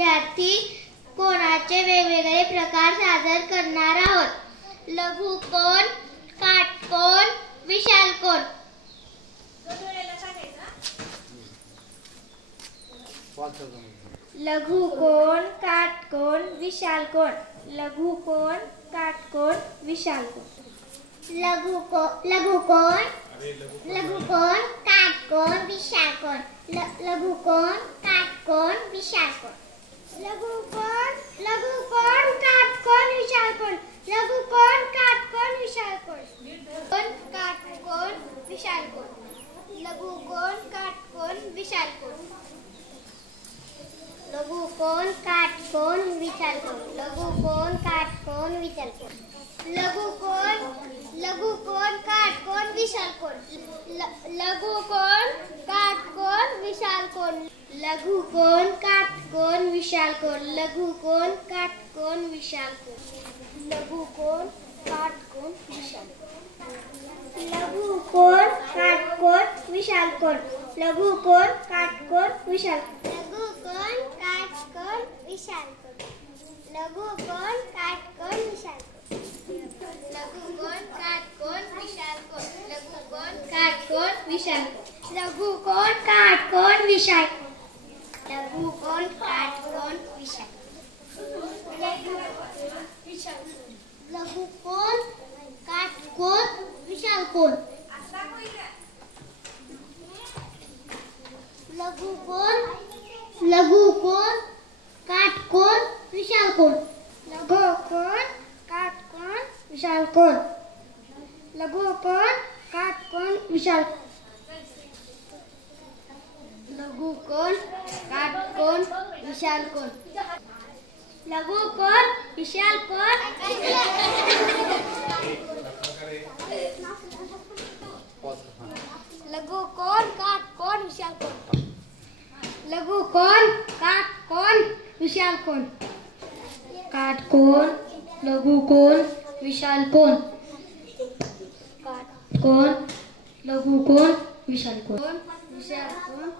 विद्यार्थी कोणाचे वेगवेगळे प्रकार सादर करणार आहोत। लघु कोण, काटकोण, विशाल कोण। लघु कोण, काटकोण, विशाल कोण। लघु कोण, काटकोण, विशाल कोण। लघु कोण, काटकोण, विशाल कोण। लघु कोण, काटकोण, विशाल कोण। लघु कोण, काटकोण, विशाल कोण। लघु कोण, काटकोण, विशाल कोण। काटकोण, विशाल कोण। लघु कोण, काटकोण, विशाल कोण। लघु कोण, काटकोण, विशाल कोण। लघु कोण, काटकोण, विशाल कोण। लघु कोण, काटकोण, विशाल कोण। लघु कोण, काटकोण, विशाल कोण। लघु कोण, काटकोण, विशाल कोण। लघु कोण, काटकोण, विशाल कोण। लघु कोण, काटकोण, विशाल कोण। लघु कोण, काटकोण, विशाल कोण। लघु कोण, काटकोण, विशाल कोण। लघु कोण, काटकोण, विशाल कोण। लघु कोण, काटकोण, विशाल कोण। लघु कोण, काटकोण, विशाल कोण। लघु कोण, काटकोण, विशाल कोण। लघु कोण, काटकोण, विशाल कोण। लघु कोण, काटकोण, विशाल लघु कोण, काटकोण, विशाल कोण। लघु कोण, काटकोण, विशाल कोण। लघु कोण, काटकोण, विशाल कोण। लघु कोण, काटकोण, विशाल कोण। लघु कोण, काटकोण, विशाल कोण। लघु कोण, विशाल कोण। लघु कोण, काटकोण, विशाल कोण। लघु कोण, काटकोण, विशाल कोण। काटकोण, लघु कोण, विशाल कोण। काटकोण, लघु कोण, विशाल कोण। विशाल कोण,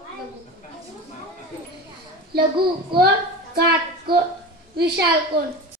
लघु कोण, काटकोण, विशाल कोण।